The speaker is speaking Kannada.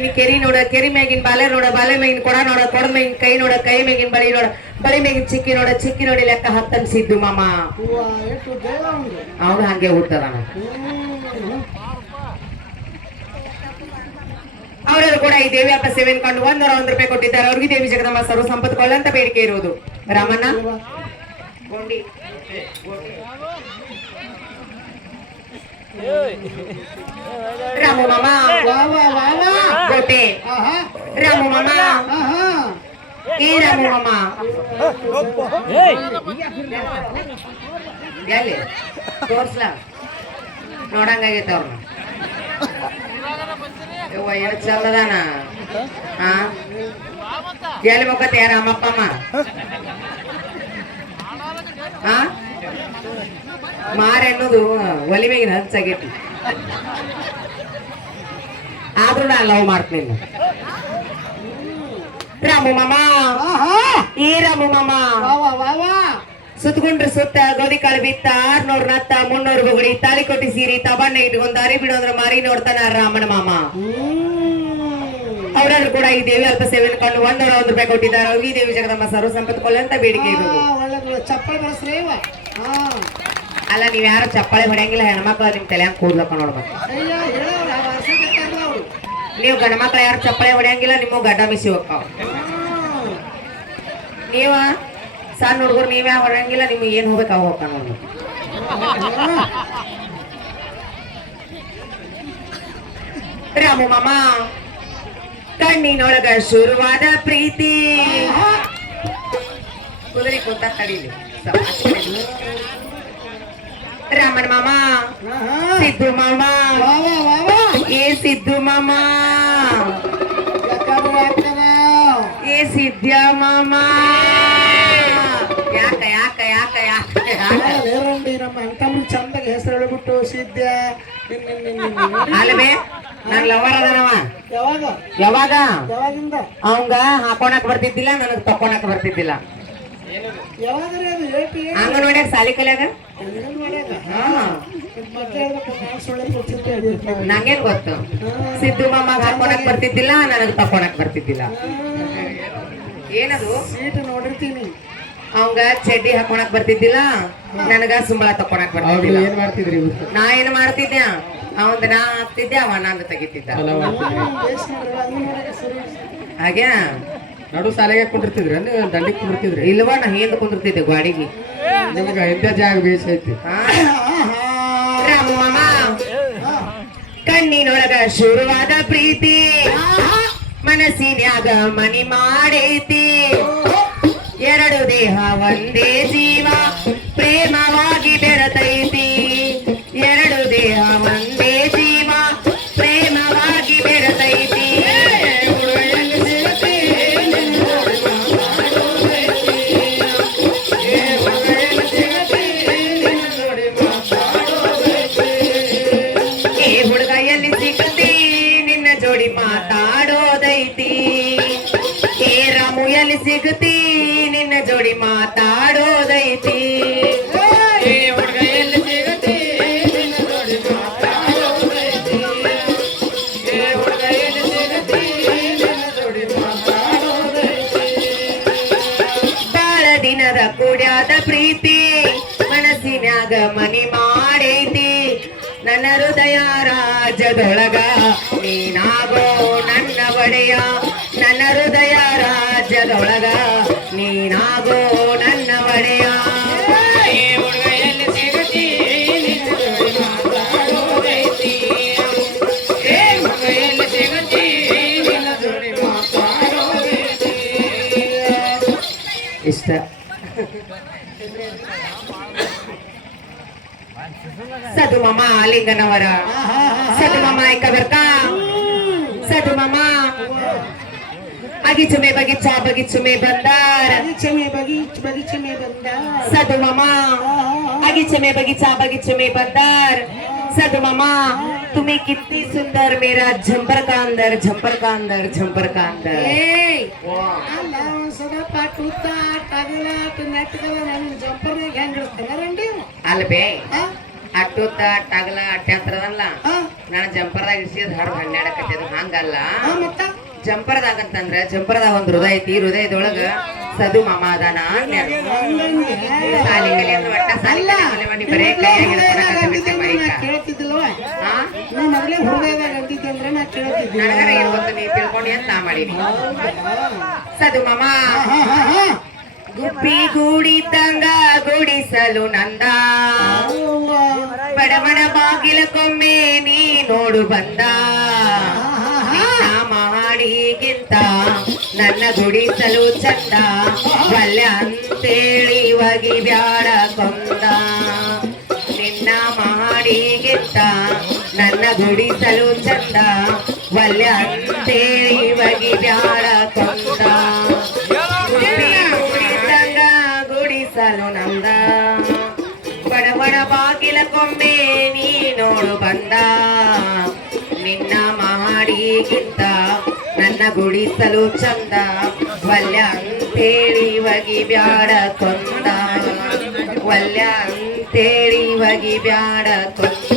ಮ್ಯಾಗಿನ ಕೆರಿ ನೋಡ ಕೆರಿ ಮ್ಯಾಗಿನ ಬಾಲೆ ನೋಡ ಬಾಲೆ ಮ್ಯಾಗಿನ ಕೊಡ ನೋಡ ಕೊಡ ಮ್ಯಾಗಿನ ಕೈ ನೋಡ ಕೈ ಮ್ಯಾಗಿನ ಬಳಿ ನೋಡ ಬಳಿ ಮ್ಯಾಗಿನ ಚಿಕ್ಕಿ ನೋಡ ಚಿಕ್ಕಿ ನೋಡಿ ಲೆಕ್ಕ ಹತ್ತನ್ ಸಿದ್ದು ಮಾಮ ಅವನು ಹಂಗೆ ಹುಟ್ಟದಾನ ಅವರೆಲ್ಲ ಕೂಡ ಈ ದೇವಿ ಹಬ್ಬ ಸೇವೆಯನ್ನು ಕಂಡು $1 ರೂಪಾಯಿ ಕೊಟ್ಟಿದ್ದಾರೆ ಅವ್ರಿಗೆ ದೇವಿ ಜಗದಮ್ಮ ಸರ್ವ ಸಂಪತ್ತು ಕೊಳ್ಳಂತ ಬೇಡಿಕೆ ಇರುವುದು ರಾಮಣ್ಣ ಗೋಂಡಿ ರಾಮು ಮಾಮ ಕೋಟೆ ರಾಮು ಮಾಮ ಏ ರಾಮು ಮಾಮ ಎಲ್ಲಿ ತೋರ್ಸ್ಲ ನೋಡಂಗಾಗೈತೆ ಅವ್ರನ್ನ ಏನು ಚಂದದಾನ ಹಾ ಎಲ್ಲಿ ಮುಖತ್ತೆ ಯಾರ ಅಮ್ಮಪ್ಪಮ್ಮ ಹಾ ಮಾರ ಅನ್ನೋದು ಒಲಿ ಮೇಗಿನ ಹಂಚಾಗೈತಿ ಆದ್ರೂ ನಾನು ಲವ್ ಮಾಡ್ತೀನಿ ರಾಮು ಮಾಮ ಏ ರಾಮು ಮಾಮ ಸುತ್ತಕೊಂಡ್ರೆ ಸುತ್ತ ಗೋಧಿ ಕಾಳು ಬಿತ್ತ 600 ನತ್ತ 300 ಬುಗುಡಿ ತಾಳಿ ಕೊಟ್ಟಿ ಸೀರಿ ತಬಣ್ಣ ಇಟ್ಕೊಂಡ್ ದಾರಿ ಬಿಡೋದ್ರ ಮಾರಿ ನೋಡ್ತಾನ ರಾಮನ ಮಾಮ ಅವರಾದ್ರೂ ಕೂಡ ಈ ದೇವಿ ಅಲ್ಪ ಸೇವೆಯನ್ನು ಕಂಡು $1 ರೂಪಾಯಿ ಕೊಟ್ಟಿದ್ದಾರೆ ಅವ್ರಿಗೆ ದೇವಿ ಜಗದಮ್ಮ ಸರ್ವ ಸಂಪತ್ತು ಕೊಳ್ಳಂತ ಬೇಡಿಕೆ ಇರೋದು ಅಲ್ಲ ನೀವ್ ಯಾರು ಚಪ್ಪಾಳೆ ಹೊಡೆಯಂಗಿಲ್ಲ ಹೆಣ್ಮಕ್ಳು ನಿಮ್ ತಲೆ ಕೂದ್ಲಕ್ಕ ನೋಡ್ಬೇಕು ನೀವು ಗಂಡ ಮಕ್ಳು ಯಾರು ಚಪ್ಪಾಳೆ ಹೊಡೆಯಂಗಿಲ್ಲ ನಿಮ್ಮ ಗಡ್ಡ ಮಿಸಿ ಹೋಗ್ತಾವ ನೀವ ಸಣ್ಣ ಹುಡುಗರು ನೀವ್ಯಾ ಹೊಡೆಯಂಗಿಲ್ಲ ನಿಮ್ಗೆ ಏನ್ ಹೋಗ್ಬೇಕು ಅವ್ ಹೋಗ್ತಾನ ನೋಡ್ಬೇಕು ರಾಮು ಮಾಮ ಕಣ್ಣಿನೊಳಗ ಶುರುವಾದ ಪ್ರೀತಿ ಕುದುರೆ ಕೂತ ತಡೀಲಿ ರಾಮನ್ ಮಾಮ ಸಿದ್ದು ಮಾಮ ಏ ಸಿದ್ದು ಮಾಮ ಏ ಸಿದ್ಯ ಮಾಮ ಯಾಕ ಯಾಕ ಯಾಕ ಯಾಕ ನಮ್ಮ ಅಂತಮ್ರು ಚಂದಾಗ ಹೆಸರು ಹೇಳ್ಬಿಟ್ಟು ಸಿದ್ಯ ಅಲ್ವೇ ನನ್ ಲವರ್ ಅದನವ ಯಾವಾಗ ಯಾವಾಗ ಯಾವಾಗಿಂದ ಅವಂಗ ಹಾಕೊಳಕ್ ಬರ್ತಿದ್ದಿಲ್ಲ ನನಗ್ ತಕೊಳಕ್ ಬರ್ತಿದ್ದಿಲ್ಲ ಯಾವಾಗ್ರಿ ಅದು ಹೇಳ್ತಿ ಅಂಗನವಾಡ್ಯಾಗ ಸಾಲಿ ಕಲ್ಯಾಗ ನಂಗೇನ್ ಗೊತ್ತು ಸಿದ್ದು ಮಾಮ ಹಾಕೊಳಕ್ ಬರ್ತಿದ್ದಿಲ್ಲ ನನಗ್ ತಕೊಳಕ್ ಬರ್ತಿದ್ದಿಲ್ಲ ಏನದು ಸೀಟ್ ನೋಡಿರ್ತೀನಿ ಅವಂಗ ಚಡ್ಡಿ ಹಾಕೊಳಕ್ ಬರ್ತಿದ್ದಿಲ್ಲ ನನಗ ಸುಂಬಳ ತಕೊಳಕ್ ಬರ್ತಿದ್ದಿಲ್ಲ ಏನ್ ಮಾಡ್ತಿದ್ರಿ ನಾ ಏನ್ ಮಾಡ್ತಿದ್ದೆ ಅವಂದ ನಾ ಹಾಕ್ತಿದ್ದೆ ಅವ ನಂದು ತೆಗಿತಿದ್ದ ಹಾಗೆ ನಡು ಸಾಲೆಗೆ ಕುಂಡಿರ್ತಿದ್ರಿ ನೀವು ದಂಡಿಗೆ ಕುಂಡಿರ್ತಿದ್ರಿ ಇಲ್ವಾ ನಾ ಹಿಂದ್ ಕುಂದಿರ್ತಿದ್ದೆ ಗಾಡಿಗೆ ನಿಮಗೆ ಇಂಥ ಜಾಗ ಬೇಸೈತಿ ರಾಮು ಮಾಮ ಕಣ್ಣಿನೊಳಗ ಶುರುವಾದ ಪ್ರೀತಿ ಮನಸ್ಸಿನ್ಯಾಗ ಮನಿ ಮಾಡೈತಿ ಎರಡು ದೇಹ ಒಂದೇ ಜೀವ ಪ್ರೇಮವಾಗಿ ಬೆರತೈತಿ ಎರಡು ದೇಹ ಒಂದೇ ಜೀವ ಪ್ರೇಮವಾಗಿ ಬೆರತೈತಿ ಏ ಹುಡುಗ ಎಲ್ಲಿ ಸಿಗತಿ ನಿನ್ನ ಜೋಡಿ ಮಾತಾಡೋದೈತಿ ಏ ರಾಮು ಎಲ್ಲಿ ಸಿಗತಿ ನಿನ್ನ ಜೋಡಿ ಮಾತಾಡೋದೈತಿ ಬಾಳ ದಿನದ ಕೂಡ್ಯಾದ ಪ್ರೀತಿ ಮನಸ್ಸಿನ್ಯಾಗ ಮನಿ ಮಾಡೈತಿ ನನ್ನ ಹೃದಯ ರಾಜ್ಯದೊಳಗ ನೀನಾಗೋ ನನ್ನ ಒಡೆಯ ನನ್ನ ಹೃದಯ ರಾಜ್ಯದೊಳಗ ನೀನಾಗೋ ನನ್ನ ಒಡೆಯ ಇಷ್ಟ ಸದು ಮಾಮ ಲಿಂಗನವರ ಸದು ಮಾಮ ಐಕ ಬರ್ತಾ ಸದು ಮಾಮ बगीचे में बगीचा बगीचे में बंदर बगीचे में बंदर साधु मामा बगीचे में बगीचा बगीचे में बंदर साधु मामा तुम्हें कितनी सुंदर मेरा झंपर का अंदर झंपर का अंदर झंपर का अंदर अल्लाह सदा पाटूता टागला नेटगला ನಾನು ಜಂಪರ್ ಗೆ ಹ್ಯಾಂಗ್ ಇಡ್ತಾನೆ ರಂಡಿ ಅಲ್ಬೇ ಅಟ್ಟುತ್ತ ಅಟ್ಟಾಗಲ್ಲ ಅಟ್ಟಾತ್ರದಲ್ಲ ಹಾ ನಾನು ಜಂಪರ್ದಾಗ ಇಡ್ಸಿದ್ ಹರ್ದು ಹನ್ನೆರಡಕತ್ತದು ಹಂಗಲ್ಲ ಹಾ ಮತ್ತ ಜಂಪರ್ದಾಗ ಅಂತಂದ್ರ ಜಂಪರ್ದಾಗ ಒಂದ್ ಹೃದಯ ಐತಿ ಹೃದಯದೊಳಗ ಸದು ಮಾಮ ಅದಾನ ಅಂದ್ಯಾರ. ಸಾಲಿ ಕಲಿ ಅಂದ್ ಒಟ್ಟ ಸಾಲಿ ಕಲಿ ಮಲೆ ಮಾಡಿ ಬರೇ ಕೈಯಾಗ ಹಿಡ್ಕೊಳಕತ್ತಿ ಬಿಟ್ಟೆ ಮೈಕ. ಕೇಳ್ತಿದ್ದಿಲ್ವ ಹಾ ನೀ ಮೊದಲೇ ಹೃದಯದಾಗ ಅಂತಿದ್ದೆ ಅಂದ್ರೆ ನಾ ಕೇಳ್ತಿದ್ದಿಲ್ಲ ನನಗರ ಏನ್ ಗೊತ್ತು ನೀ ತಿಳ್ಕೊಂಡಿ ಅಂತ ನಾ ಮಾಡೀನಿ. ಸದು ಮಾಮ ಗುಬ್ಬಿ ಗೂಡಿದ್ದಂಗ ಗೂಡಿಸಲು ನಂದ ಬಡವನ ಬಾಗಿಲಕ್ಕೊಮ್ಮೆ ನೀ ನೋಡು ಬಂದ ನಿನ್ನ ಮಾಡಿಗಿಂತ ನನ್ನ ಗುಡಿಸಲು ಚಂದ ಒಲ್ಲೆ ಅಂತೇಳಿ ಒಗಿ ಬ್ಯಾಡ ಕೊಂದ ನಿನ್ನ ಮಾಡಿಗಿಂತ ನನ್ನ ಗುಡಿಸಲು ಚಂದ ಒಲ್ಲೆ ಅಂತೇಳಿ ಒಗಿ ಬ್ಯಾಡ ಕೊಂದ ಗುಡಿಸಂಗ ಗುಡಿಸಲು ನಂದ ಬಡವನ ಬಾಗಿಲಕ್ಕೊಮ್ಮೆ ನೀ ನೋಡು ಬಂದ ನಿನ್ನ ಮಾಡಿಗಿಂತ ನನ್ನ ಗುಡಿಸಲು ಚಂದ ವಲ್ಯ ಅಂತೇಳಿ ಒಗಿ ಬ್ಯಾಡ ಕೊಂದ ವಲ್ಯ ಅಂತೇಳಿ ಒಗಿ ಬ್ಯಾಡ ಕೊಂದ